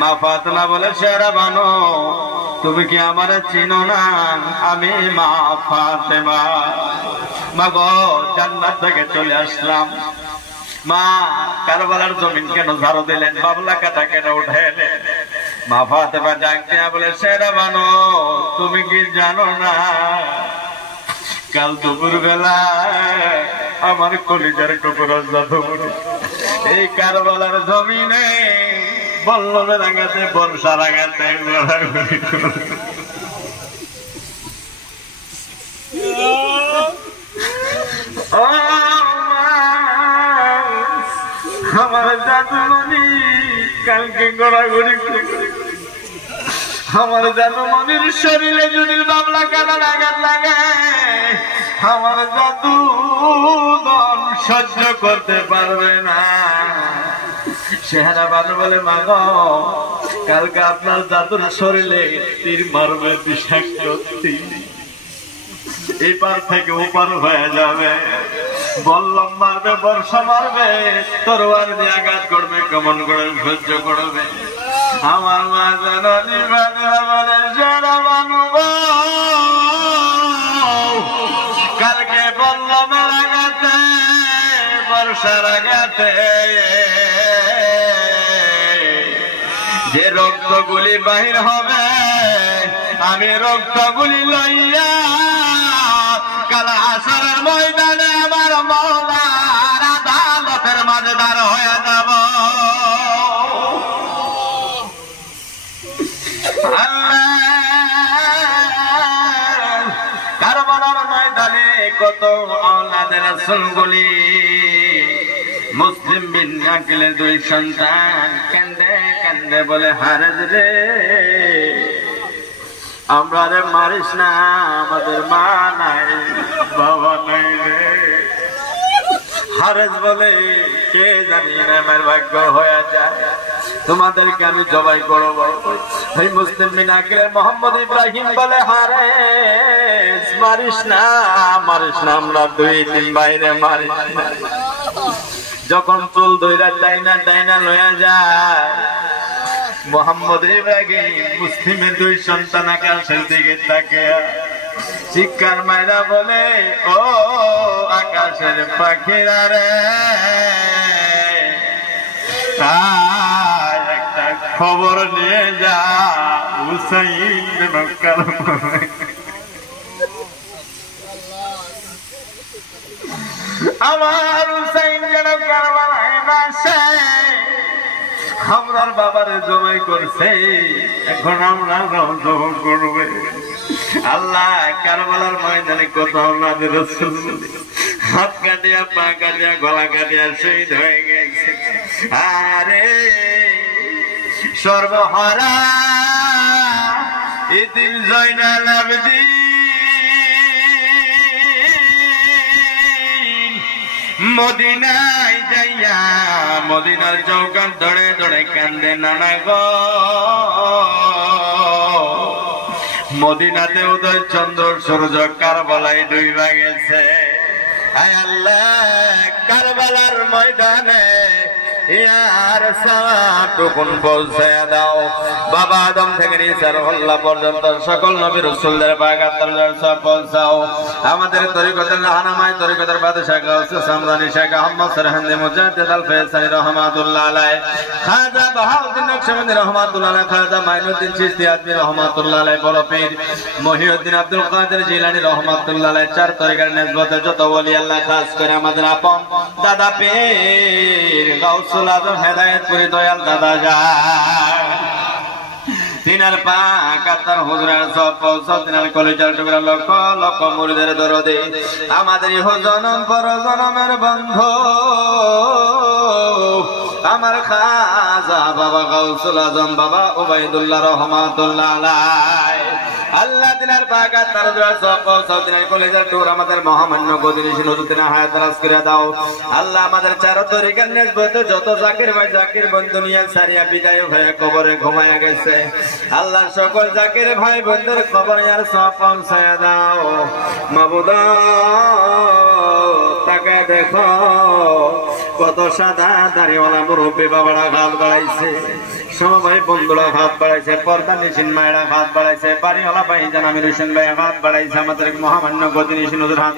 মা ফাতেমা বলে শেরা বানো তুমি কি আমারে চিনো না? আমি মা ফাতেমা। মা গো জান্নাত থেকে চলে আসলাম। মা কারবালার জমিন কেন ঝাড়ু দিলেন? বাবলা কাটা কেন উঠাইলেন? মা ফাতেমা ডাক দিয়া বলে শেরা বানো তুমি কি জানো না কাল দুপুর বেলা আমার কলিজার টুকরা জাদুমণি এই কারবালার জমিনে বল্লভের আঘাতে বর্ষার আঘাতে ঘোরাঘুরি আমার জাদুমণি কালকে ঘোরাঘুরি আমার জাদুমণির শরীরে যদি বাবলা কাটার আঘাত লাগে আমার জাদু দল সহ্য করতে পারবে না। চেহারা ভালো বলে মা গো কালকে আপনার জাদুর শরীরে তীর মারবে বিষাক্ত তীর, এই পার থেকে ওপার হয়ে যাবে, বল্লম মারবে বর্ষা মারবে তরোয়ার দিয়ে আঘাত করবে, কেমন করে সহ্য করবে? আমার মা জননী বলে যারা মানুষ কালকে বল্লমের আঘাতে বর্ষার আঘাতে যে রক্তগুলি বাহির হবে আমি রক্তগুলি লইয়া কাল হাসরের ময়দানে আমার মওলার আদালতের মাঝে দাঁড় হয়ে যাব। কারবালার ময়দানে কত আওলাদের রাসূলগুলি মুসলিম বিন আকিলের দুই সন্তান কান্দে কান্দে বলে হারেজ রে আমরা রে মারিস না, আমাদের মা নাই বাবা নাই রে। হারেজ বলে কে জানি আমার ভাগ্য হয়ে যায়, তোমাদেরকে আমি জবাই করব। এই মুসলিম বিন আকিলের মোহাম্মদ ইব্রাহিম বলে হারেজ মারিস না মারিস না, আমরা দুই তিন বাইরে মারিস না। যখন চুল ধইরা ডাইনা লয়া যায় মোহাম্মদ ইব্রাহিম মুসলিমের দুই সন্তান আকাশের দিকে তাকিয়া চিৎকার মাইরা বলে ও আকাশের পাখিরা রে একটা খবর নিয়ে যা হুসাইন আমার হুসাইন যেন কারবালায় না আসে, আমরার বাবারে জমাই করছে, এখন আমরা জমা করবে। আল্লাহ কারবালার ময়দানে কত আমাদের রাসূল হাত কাটিয়া পা কাটিয়া গলা কাটিয়া শহীদ হয়ে গেছে। আরে সর্বহারা ইতিম জয়নাল আবেদিন মদিনায় যাইয়া মদিনার চৌকান ধরে ধরে কান্দে নানা গো। মদিনাতে উদয় চন্দ্র সূর্য কারবালায় ডুইবা গেছে। আয় আল্লাহ কারবালার ময়দানে ইয়ার সাটুকুন পৌঁছায়া দাও। বাবা আদম থেকে নিসার আল্লাহ পর্যন্ত সকল নবী রাসূলদের পাক আত্মার সব পৌঁছাও। আমাদের তরিকতের রাহনামায় তরিকতের বাদশা গাউসে সামদানি শেখ আহমদ সরহন্দি মুজাদ্দিদ আল ফয়সালি রাহমাতুল্লাহ আলাইহি, খাজা বাহাউদ্দিন নকশবন্দি রাহমাতুল্লাহ আলাইহি, খাজা মাইনুদ্দিন চিশতি আদমি রাহমাতুল্লাহ আলাইহি, বড় পীর মহিউদ্দিন আব্দুল কাদের জিলানী রাহমাতুল্লাহ আলাইহি, চার তরিকার নিসবতে যত ওলি আল্লাহ, খাস করে আমাদের আপন দাদা পীর গাউস হেদায়েতপুরি দয়াল দাদা যায় তিনার পাক আত্মার হুজুরের সব পৌঁছাও, তিনার কলিজার টুকরা লক্ষ লক্ষ মুরিদের দরদে আমাদের ইহ জনম পর জনমের বন্ধু আমার খাজা বাবা গাউসুল আজম বাবা উবাইদুল্লাহ রহমাতুল্লাহ আলাইহি। আল্লাহ দিনার বাগাত তার সব পৌঁছাও, দিনের কলেজের টুর আমাদের মহামান্য গদিনিশী নজরুদ্দিন হায়াত রাজ করে দাও। আল্লাহ আমাদের চার তরিকার নিসবতে যত জাকির ভাই জাকির বোন দুনিয়া সারিয়া বিদায় হয়ে কবরে ঘুমায়া গেছে, আল্লাহ সকল জাকির ভাই বোনদের কবরে আর সব পৌঁছায়া দাও। মাবুদ তাকে দেখো কত সাদা দাড়িওয়ালা মুরব্বী বাবারা গাল বাড়াইছে, সমবায় বন্ধুরা হাত বাড়াইছে, পর্দা নিশিন মায়েরা হাত বাড়াইছে, বাড়িওয়ালা ভাই জান আমির হোসেন ভাই হাত বাড়াইছে, আমাদের মহামান্য গতি নিশিন হাত